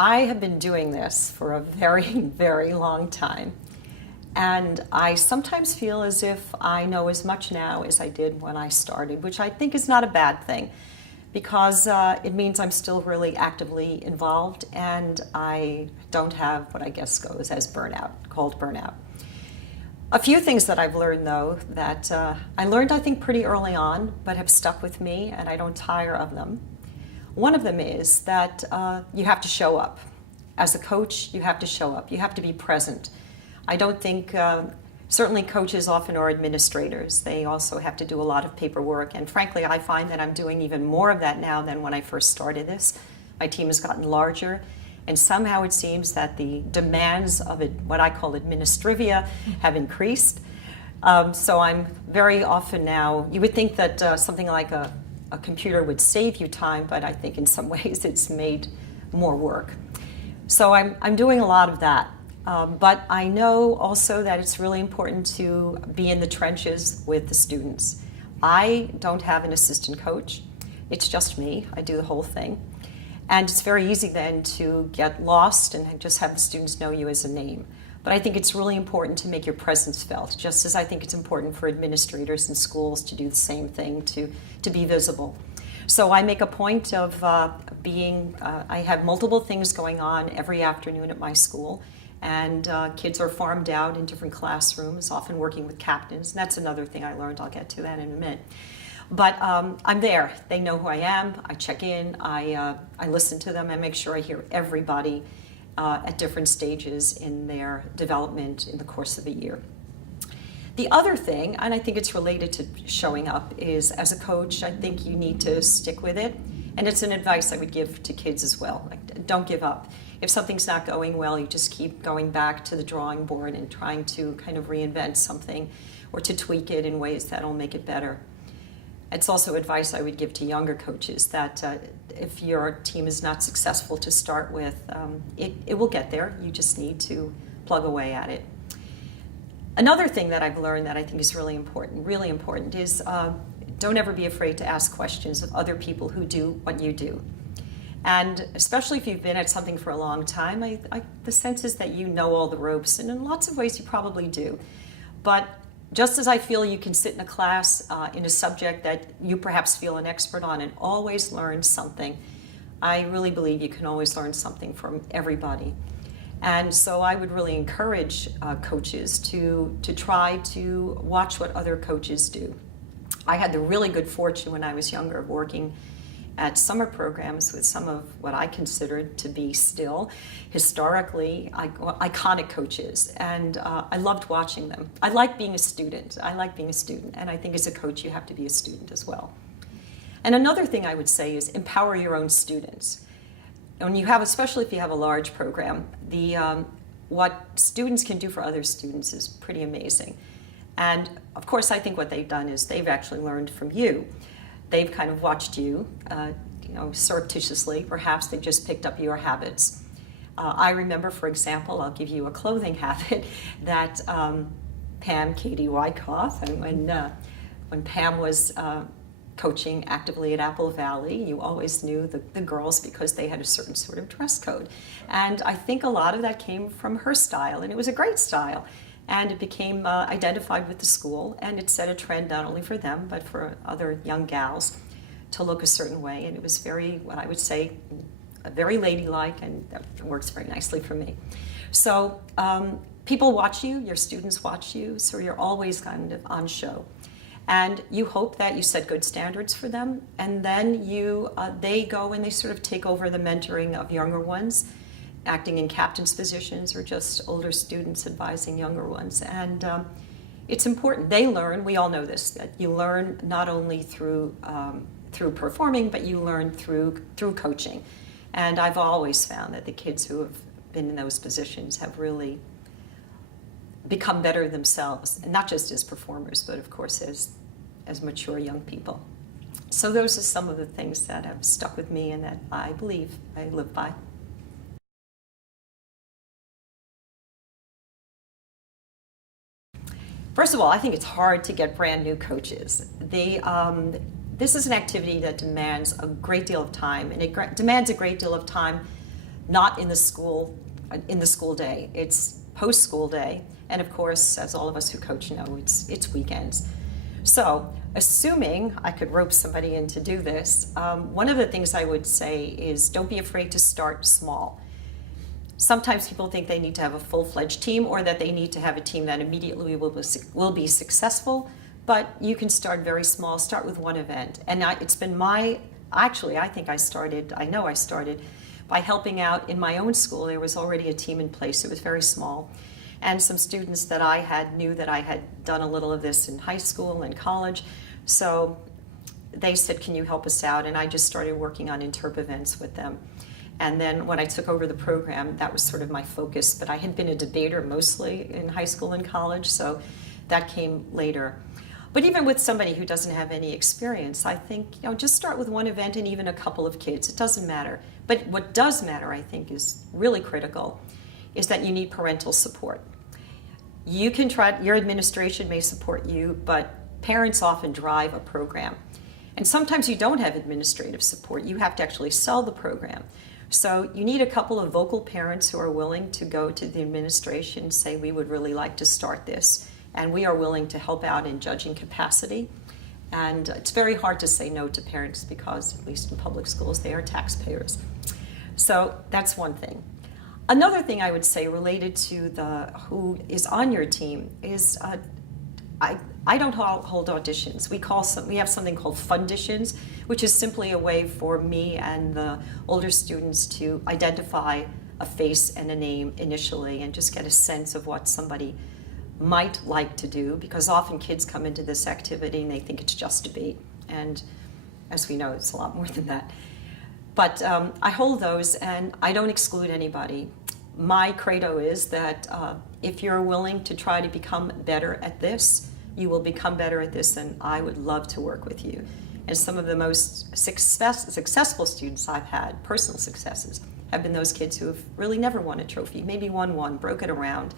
I have been doing this for a very, very long time. And I sometimes feel as if I know as much now as I did when I started, which I think is not a bad thing, because it means I'm still really actively involved and I don't have what I guess goes as burnout, called burnout. A few things that I've learned, though, that I learned, I think, pretty early on, but have stuck with me, and I don't tire of them. One of them is that you have to show up. As a coach, you have to show up. You have to be present. I don't think, certainly coaches often are administrators. They also have to do a lot of paperwork, and frankly, I find that I'm doing even more of that now than when I first started this. My team has gotten larger, and somehow it seems that the demands of it, what I call administrivia, have increased. So I'm very often now, you would think that something like a computer would save you time, but I think in some ways it's made more work. So I'm doing a lot of that. But I know also that it's really important to be in the trenches with the students. I don't have an assistant coach. It's just me. I do the whole thing. And it's very easy then to get lost and just have the students know you as a name. But I think it's really important to make your presence felt, just as I think it's important for administrators in schools to do the same thing, to be visible. So I make a point of I have multiple things going on every afternoon at my school, and kids are farmed out in different classrooms, often working with captains. And that's another thing I learned. I'll get to that in a minute. But I'm there. They know who I am. I check in. I listen to them. I make sure I hear everybody at different stages in their development in the course of a year. The other thing, and I think it's related to showing up, is as a coach, I think you need to stick with it. And it's an advice I would give to kids as well. Like, don't give up. If something's not going well, you just keep going back to the drawing board and trying to kind of reinvent something or to tweak it in ways that'll make it better. It's also advice I would give to younger coaches that if your team is not successful to start with, it will get there. You just need to plug away at it. Another thing that I've learned that I think is really important is don't ever be afraid to ask questions of other people who do what you do. And especially if you've been at something for a long time, the sense is that you know all the ropes, and in lots of ways you probably do. But just as I feel you can sit in a class in a subject that you perhaps feel an expert on and always learn something, I really believe you can always learn something from everybody. And so I would really encourage coaches to try to watch what other coaches do. I had the really good fortune when I was younger of working at summer programs with some of what I considered to be still historically iconic coaches, and I loved watching them. I like being a student. And I think as a coach you have to be a student as well. And another thing I would say is empower your own students. When you have, especially if you have a large program, what students can do for other students is pretty amazing. And of course, I think what they've done is they've actually learned from you. They've kind of watched you, surreptitiously. Perhaps they've just picked up your habits. I remember, for example, I'll give you a clothing habit that Pam Katie Wyckoff, and when Pam was coaching actively at Apple Valley, you always knew the girls because they had a certain sort of dress code. And I think a lot of that came from her style, and it was a great style. And it became identified with the school, and it set a trend not only for them, but for other young gals to look a certain way. And it was very, what I would say, very ladylike, and that works very nicely for me. So people watch you, your students watch you, so you're always kind of on show. And you hope that you set good standards for them, and then they go and they sort of take over the mentoring of younger ones, acting in captain's positions or just older students advising younger ones. And it's important. They learn, we all know this, that you learn not only through performing, but you learn through coaching. And I've always found that the kids who have been in those positions have really become better themselves, and not just as performers, but of course as mature young people. So those are some of the things that have stuck with me and that I believe I live by. First of all, I think it's hard to get brand new coaches. This is an activity that demands a great deal of time, and it demands a great deal of time not in the school day. It's post-school day. And of course, as all of us who coach know, it's weekends. So assuming I could rope somebody in to do this, one of the things I would say is don't be afraid to start small. Sometimes people think they need to have a full-fledged team or that they need to have a team that immediately will be successful, but you can start very small, start with one event. And it's been actually, I know I started by helping out in my own school. There was already a team in place. It was very small. And some students that I had knew that I had done a little of this in high school and college. So they said, can you help us out? And I just started working on interp events with them. And then when I took over the program, that was sort of my focus. But I had been a debater mostly in high school and college, so that came later. But even with somebody who doesn't have any experience, I think, just start with one event and even a couple of kids. It doesn't matter. But what does matter, I think, is really critical, is that you need parental support. You can try, your administration may support you, but parents often drive a program. And sometimes you don't have administrative support. You have to actually sell the program. So you need a couple of vocal parents who are willing to go to the administration and say, we would really like to start this, and we are willing to help out in judging capacity. And it's very hard to say no to parents because, at least in public schools, they are taxpayers. So that's one thing. Another thing I would say related to who is on your team is I don't hold auditions. We have something called funditions, which is simply a way for me and the older students to identify a face and a name initially and just get a sense of what somebody might like to do, because often kids come into this activity and they think it's just debate. And as we know, it's a lot more than that. But I hold those and I don't exclude anybody. My credo is that if you're willing to try to become better at this, you will become better at this, and I would love to work with you. And some of the most successful students I've had, personal successes, have been those kids who have really never won a trophy, maybe won one, broke it around,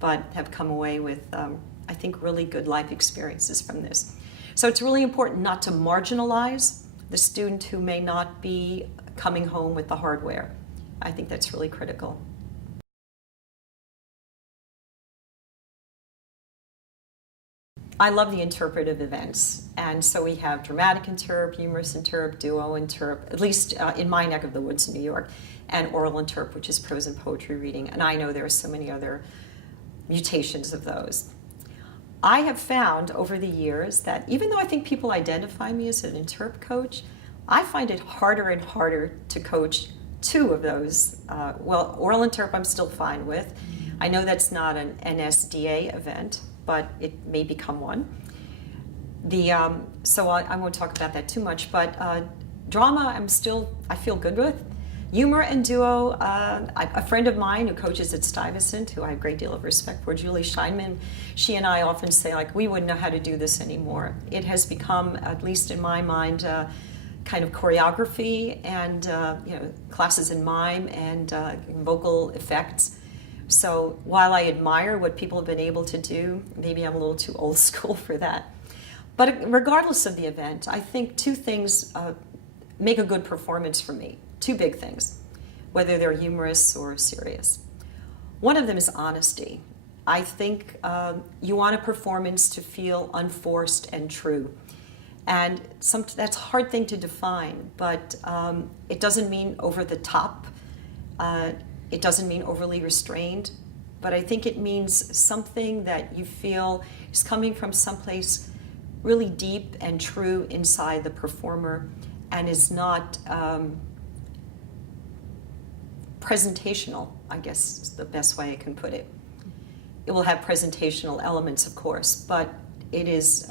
but have come away with, I think, really good life experiences from this. So it's really important not to marginalize the student who may not be coming home with the hardware. I think that's really critical. I love the interpretive events, and so we have dramatic interp, humorous interp, duo interp, at least in my neck of the woods in New York, and oral interp, which is prose and poetry reading, and I know there are so many other mutations of those. I have found over the years that even though I think people identify me as an interp coach, I find it harder and harder to coach two of those. Well, oral interp I'm still fine with. I know that's not an NSDA event, but it may become one. So I won't talk about that too much, but drama I feel good with. Humor and duo, a friend of mine who coaches at Stuyvesant, who I have a great deal of respect for, Julie Scheinman, she and I often say, like, we wouldn't know how to do this anymore. It has become, at least in my mind, kind of choreography and classes in mime and vocal effects. So while I admire what people have been able to do, maybe I'm a little too old school for that. But regardless of the event, I think two things make a good performance for me. Two big things, whether they're humorous or serious. One of them is honesty. I think you want a performance to feel unforced and true. And that's a hard thing to define, but it doesn't mean over the top. It doesn't mean overly restrained, but I think it means something that you feel is coming from someplace really deep and true inside the performer and is not presentational, I guess is the best way I can put it. It will have presentational elements, of course, but it is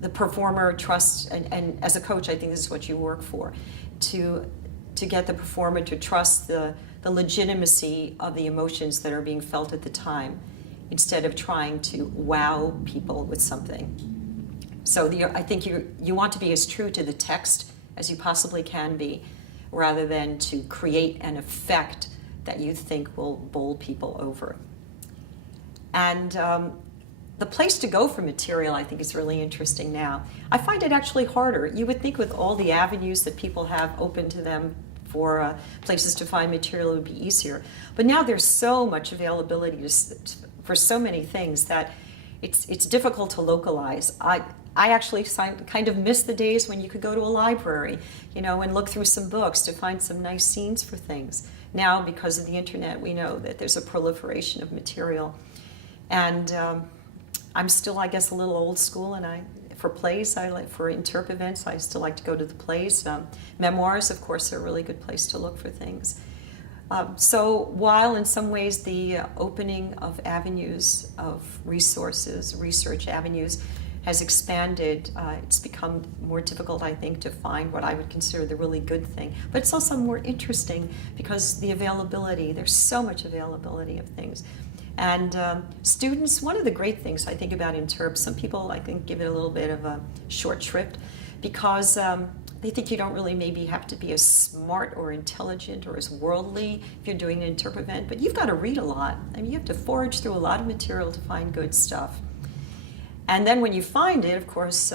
the performer trusts, and as a coach, I think this is what you work for, to get the performer to trust the legitimacy of the emotions that are being felt at the time, instead of trying to wow people with something. So I think you want to be as true to the text as you possibly can be, rather than to create an effect that you think will bowl people over. And the place to go for material, I think, is really interesting now. I find it actually harder. You would think with all the avenues that people have open to them for places to find material would be easier. But now there's so much availability for so many things that it's difficult to localize. I actually kind of miss the days when you could go to a library, and look through some books to find some nice scenes for things. Now, because of the internet, we know that there's a proliferation of material. And I'm still, I guess, a little old school, and for plays, for interp events, I still like to go to the plays. Memoirs, of course, are a really good place to look for things. So while in some ways the opening of avenues of resources, research avenues, has expanded, it's become more difficult, I think, to find what I would consider the really good thing. But it's also more interesting because the availability, there's so much availability of things. And students, one of the great things I think about interp, some people I think give it a little bit of a short shrift because they think you don't really maybe have to be as smart or intelligent or as worldly if you're doing an interp event, but you've got to read a lot. I mean, you have to forage through a lot of material to find good stuff. And then when you find it, of course,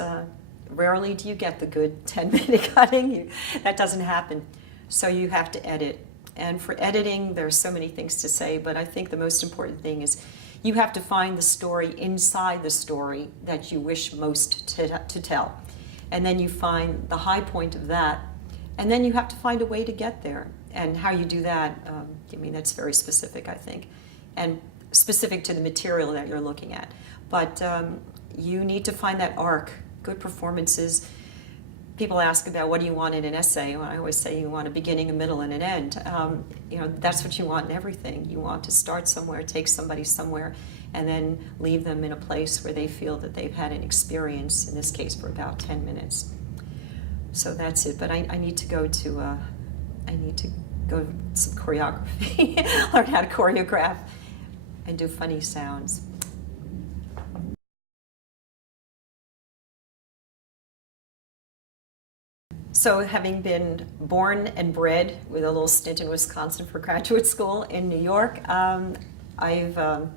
rarely do you get the good 10-minute cutting. That doesn't happen. So you have to edit. And for editing, there's so many things to say, but I think the most important thing is you have to find the story inside the story that you wish most to tell. And then you find the high point of that, and then you have to find a way to get there. And how you do that, that's very specific, I think, and specific to the material that you're looking at. But you need to find that arc, good performances. People ask about what do you want in an essay. Well, I always say you want a beginning, a middle, and an end. That's what you want in everything. You want to start somewhere, take somebody somewhere, and then leave them in a place where they feel that they've had an experience, in this case for about 10 minutes. So that's it. But I need to go to some choreography, learn how to choreograph and do funny sounds. So having been born and bred with a little stint in Wisconsin for graduate school in New York, the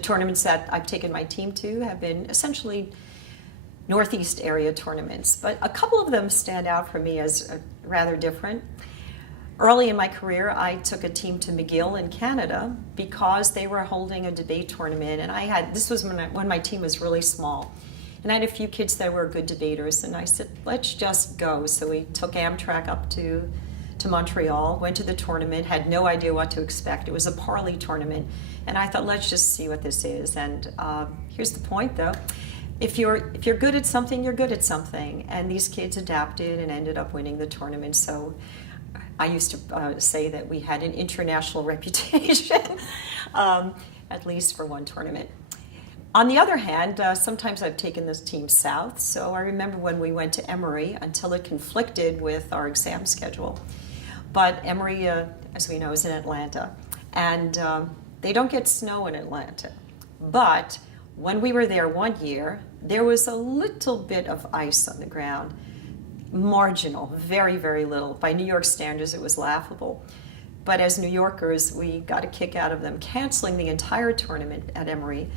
tournaments that I've taken my team to have been essentially Northeast area tournaments, but a couple of them stand out for me as rather different. Early in my career, I took a team to McGill in Canada because they were holding a debate tournament, and this was when my team was really small. And I had a few kids that were good debaters, and I said, let's just go. So we took Amtrak up to Montreal, went to the tournament, had no idea what to expect. It was a parley tournament, and I thought, let's just see what this is. And here's the point, though. If you're good at something, you're good at something. And these kids adapted and ended up winning the tournament. So I used to say that we had an international reputation, at least for one tournament. On the other hand, sometimes I've taken this team south, so I remember when we went to Emory until it conflicted with our exam schedule. But Emory, as we know, is in Atlanta, and they don't get snow in Atlanta. But when we were there one year, there was a little bit of ice on the ground, marginal, very, very little. By New York standards, it was laughable. But as New Yorkers, we got a kick out of them canceling the entire tournament at Emory.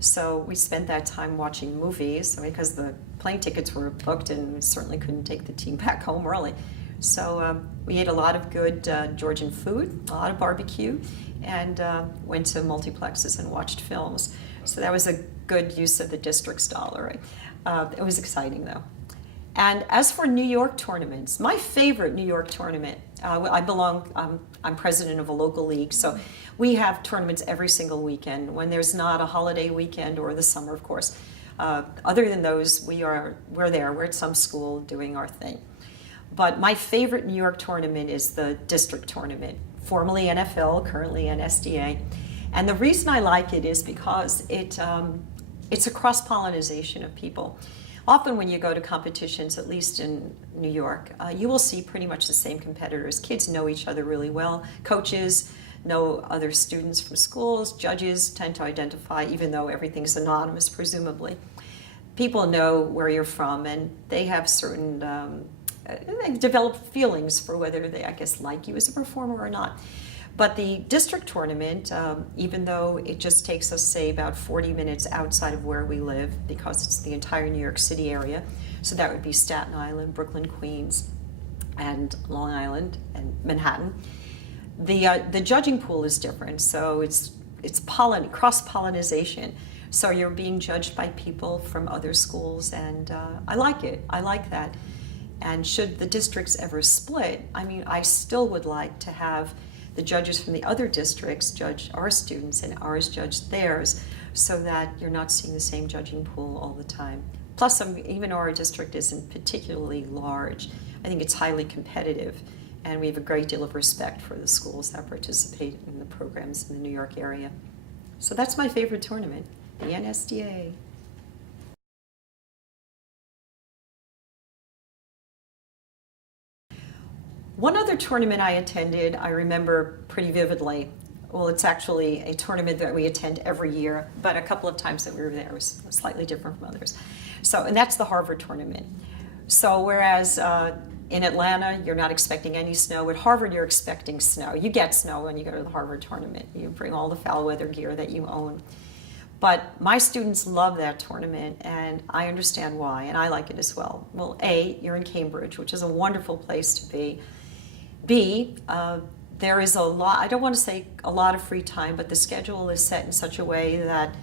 So we spent that time watching movies because the plane tickets were booked and we certainly couldn't take the team back home early. So we ate a lot of good Georgian food, a lot of barbecue, and went to multiplexes and watched films. So that was a good use of the district's dollar. It was exciting, though. And as for New York tournaments, my favorite New York tournament, I'm president of a local league, so we have tournaments every single weekend when there's not a holiday weekend or the summer, of course. Other than those, we're there. We're at some school doing our thing. But my favorite New York tournament is the district tournament, formerly NFL, currently NSDA. And the reason I like it is because it's a cross-pollination of people. Often when you go to competitions, at least in New York, you will see pretty much the same competitors. Kids know each other really well. Coaches know other students from schools. Judges tend to identify, even though everything's anonymous, presumably. People know where you're from, and they have certain, they've developed feelings for whether they, I guess, like you as a performer or not. But the district tournament, even though it just takes us, say, about 40 minutes outside of where we live, because it's the entire New York City area, so that would be Staten Island, Brooklyn, Queens, and Long Island and Manhattan. The judging pool is different, so it's cross-pollination. So you're being judged by people from other schools, and I like it. I like that. And should the districts ever split, I mean, I still would like to have the judges from the other districts judge our students and ours judge theirs, so that you're not seeing the same judging pool all the time. Plus, even our district isn't particularly large. I think it's highly competitive, and we have a great deal of respect for the schools that participate in the programs in the New York area. So that's my favorite tournament, the NSDA. One other tournament I attended, I remember pretty vividly. Well, it's actually a tournament that we attend every year, but a couple of times that we were there was slightly different from others. So, and that's the Harvard tournament. So whereas in Atlanta, you're not expecting any snow, at Harvard, you're expecting snow. You get snow when you go to the Harvard tournament. You bring all the foul weather gear that you own. But my students love that tournament, and I understand why, and I like it as well. Well, A, you're in Cambridge, which is a wonderful place to be. B, there is a lot, I don't want to say a lot of free time, but the schedule is set in such a way that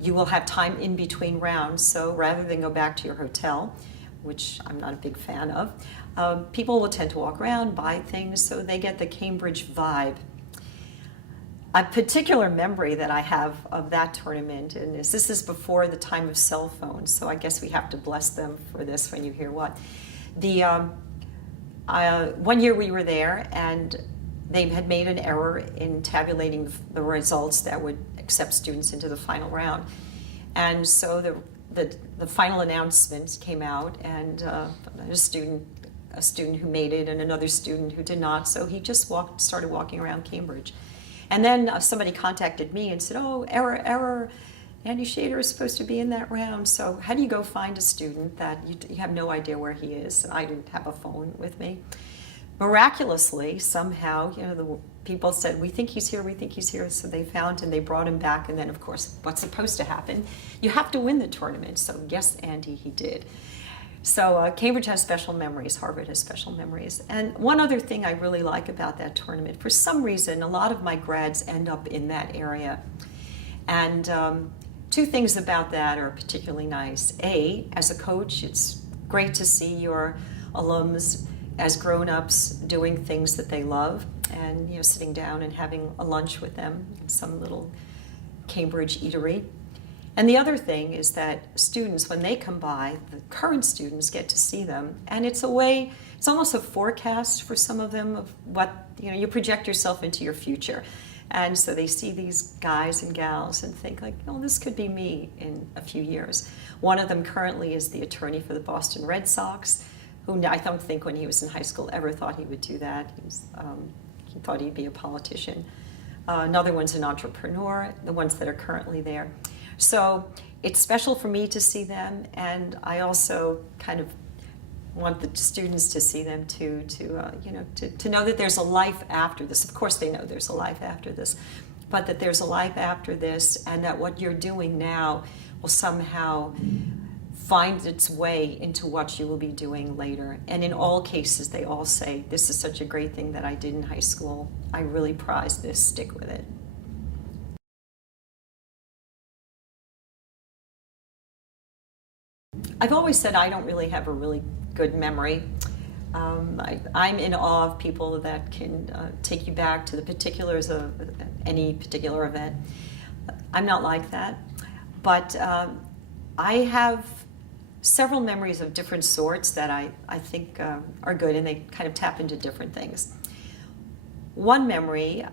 you will have time in between rounds. So rather than go back to your hotel, which I'm not a big fan of, people will tend to walk around, buy things, so they get the Cambridge vibe. A particular memory that I have of that tournament, and this is before the time of cell phones, so I guess we have to bless them for this when you hear what. One year we were there, and they had made an error in tabulating the results that would accept students into the final round. And so the final announcements came out, and a student who made it and another student who did not, so he just started walking around Cambridge. And then somebody contacted me and said, oh, error, Andy Shader is supposed to be in that round. So how do you go find a student that you have no idea where he is? And I didn't have a phone with me. Miraculously, somehow, the people said, we think he's here, we think he's here. So they found him, they brought him back. And then, of course, what's supposed to happen? You have to win the tournament. So yes, Andy, he did. So Cambridge has special memories, Harvard has special memories. And one other thing I really like about that tournament, for some reason, a lot of my grads end up in that area. And two things about that are particularly nice. A, as a coach, it's great to see your alums as grown-ups doing things that they love, and sitting down and having a lunch with them in some little Cambridge eatery. And the other thing is that students, when they come by, the current students get to see them, and it's almost a forecast for some of them of what, you project yourself into your future. And so they see these guys and gals and think like, oh, this could be me in a few years. One of them currently is the attorney for the Boston Red Sox, who I don't think when he was in high school ever thought he would do that. He thought he'd be a politician. Another one's an entrepreneur, the ones that are currently there. So it's special for me to see them, and I also kind of want the students to see them too, to know that there's a life after this. Of course they know there's a life after this, but that there's a life after this, and that what you're doing now will somehow find its way into what you will be doing later. And in all cases, they all say, this is such a great thing that I did in high school. I really prize this, stick with it. I've always said I don't really have a really good memory. I'm in awe of people that can take you back to the particulars of any particular event. I'm not like that, but I have several memories of different sorts that I think are good, and they kind of tap into different things. One memory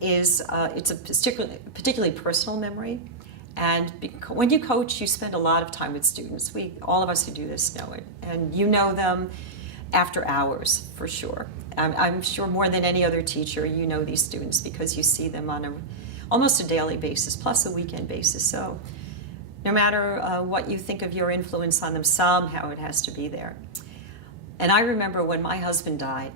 is, it's a particularly personal memory. And when you coach, you spend a lot of time with students. All of us who do this know it. And you know them after hours, for sure. I'm sure more than any other teacher, you know these students because you see them on almost a daily basis, plus a weekend basis. So no matter what you think of your influence on them, somehow it has to be there. And I remember when my husband died,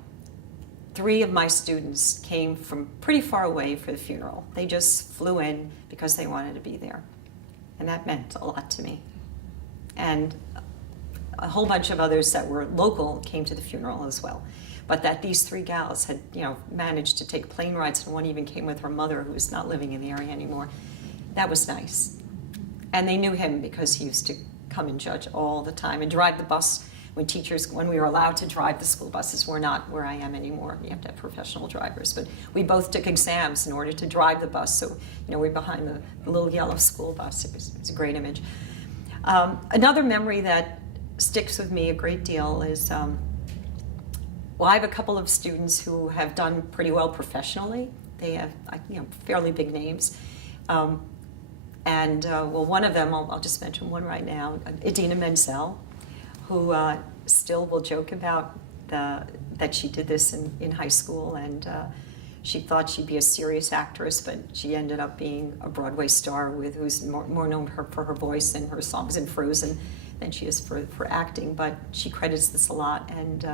3 of my students came from pretty far away for the funeral. They just flew in because they wanted to be there. And that meant a lot to me. And a whole bunch of others that were local came to the funeral as well. But that these 3 gals had, managed to take plane rides, and one even came with her mother, who was not living in the area anymore. That was nice. And they knew him because he used to come and judge all the time and drive the bus when we were allowed to drive the school buses. We're not where I am anymore. You have to have professional drivers. But we both took exams in order to drive the bus. So, we're behind the little yellow school bus. It was a great image. Another memory that sticks with me a great deal is, I have a couple of students who have done pretty well professionally. They have, fairly big names. One of them, I'll just mention one right now, Idina Menzel, who still will joke about that she did this in high school, and she thought she'd be a serious actress, but she ended up being a Broadway star who's more known for her voice and her songs in Frozen than she is for acting. But she credits this a lot, and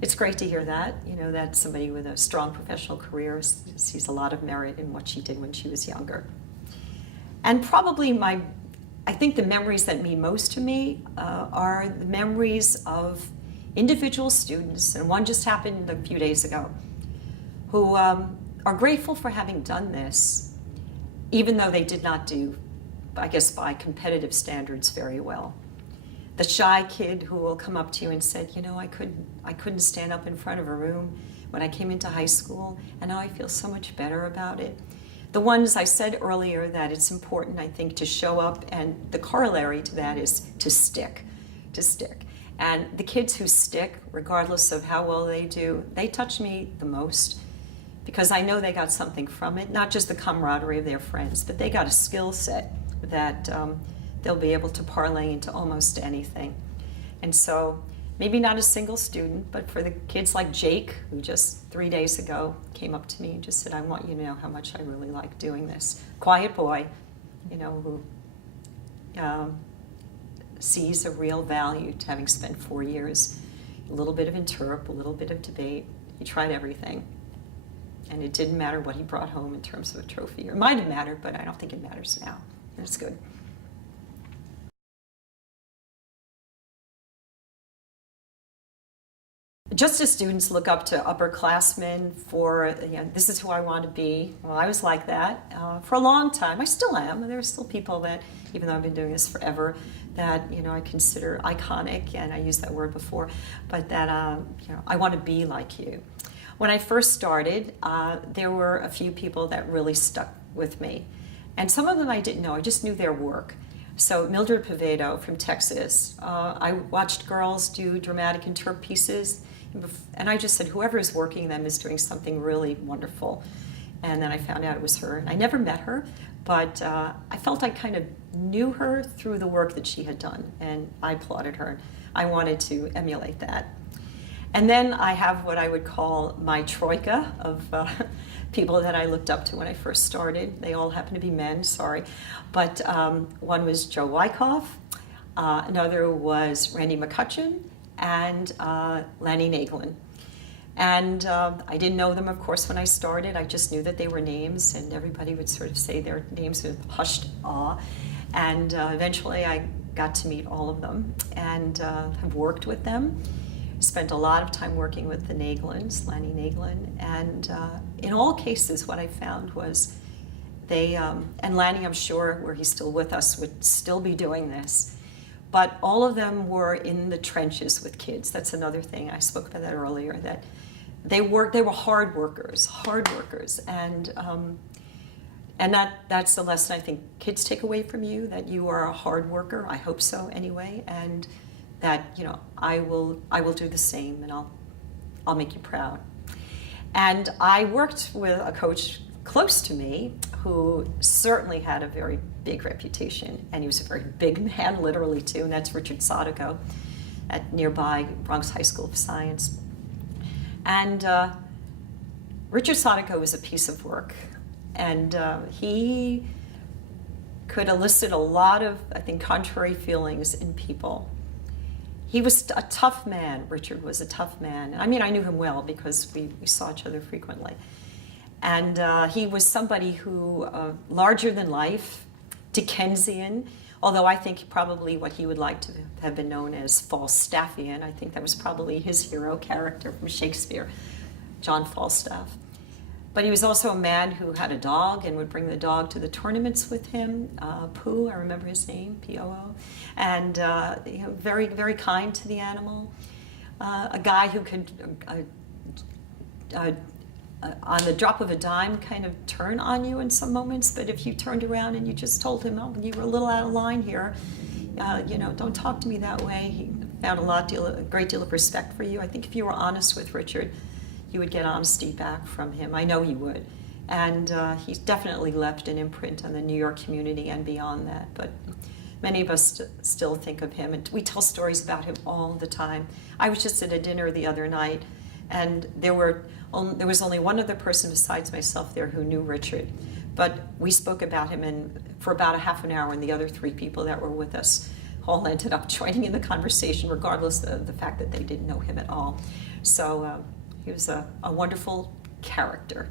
it's great to hear that, that somebody with a strong professional career sees a lot of merit in what she did when she was younger. And probably I think the memories that mean most to me are the memories of individual students, and one just happened a few days ago, who are grateful for having done this, even though they did not do, I guess by competitive standards, very well. The shy kid who will come up to you and said, I couldn't stand up in front of a room when I came into high school, and now I feel so much better about it. The ones I said earlier that it's important, I think, to show up, and the corollary to that is to stick. And the kids who stick, regardless of how well they do, they touch me the most, because I know they got something from it, not just the camaraderie of their friends, but they got a skill set that they'll be able to parlay into almost anything. And so maybe not a single student, but for the kids like Jake, who just 3 days ago came up to me and just said, I want you to know how much I really like doing this. Quiet boy, who sees a real value to having spent 4 years, a little bit of interp, a little bit of debate. He tried everything. And it didn't matter what he brought home in terms of a trophy. Or it might have mattered, but I don't think it matters now. It's good. Just as students look up to upperclassmen for, this is who I want to be. Well, I was like that for a long time. I still am. There are still people that, even though I've been doing this forever, that I consider iconic, and I used that word before, but that I want to be like you. When I first started, there were a few people that really stuck with me, and some of them I didn't know. I just knew their work. So Mildred Pavedo from Texas. I watched girls do dramatic interp pieces. And I just said, whoever is working them is doing something really wonderful. And then I found out it was her. And I never met her, but I felt I kind of knew her through the work that she had done. And I applauded her. I wanted to emulate that. And then I have what I would call my troika of people that I looked up to when I first started. They all happen to be men, sorry. But one was Joe Wyckoff. Another was Randy McCutcheon, and Lanny Naglin. And I didn't know them, of course, when I started. I just knew that they were names, and everybody would sort of say their names with hushed awe. And eventually I got to meet all of them and have worked with them. Spent a lot of time working with the Naglins, Lanny Naglin, and in all cases what I found was they, and Lanny, I'm sure, were he still with us, would still be doing this. But all of them were in the trenches with kids. That's another thing. I spoke about that earlier, that they were hard workers, and that's the lesson I think kids take away from you, that you are a hard worker. I hope so anyway, and that I will do the same, and I'll make you proud. And I worked with a coach close to me who certainly had a very big reputation, and he was a very big man, literally too, and that's Richard Sadako at nearby Bronx High School of Science. And Richard Sadako was a piece of work, and he could elicit a lot of, I think, contrary feelings in people. He was a tough man. Richard was a tough man. I mean, I knew him well because we saw each other frequently. And he was somebody who, larger than life, Dickensian, Although I think probably what he would like to have been known as Falstaffian. I think that was probably his hero character from Shakespeare, John Falstaff. But he was also a man who had a dog and would bring the dog to the tournaments with him. Pooh, I remember his name, P-O-O. And very, very kind to the animal. A guy who could, on the drop of a dime, kind of turn on you in some moments. But if you turned around and you just told him, oh, you were a little out of line here, don't talk to me that way. He found a great deal of respect for you. I think if you were honest with Richard, you would get honesty back from him. I know you would. And he's definitely left an imprint on the New York community and beyond that. But many of us still think of him, and we tell stories about him all the time. I was just at a dinner the other night, and there was only one other person besides myself there who knew Richard. But we spoke about him for about a half an hour, and the other 3 people that were with us all ended up joining in the conversation, regardless of the fact that they didn't know him at all. So he was a wonderful character.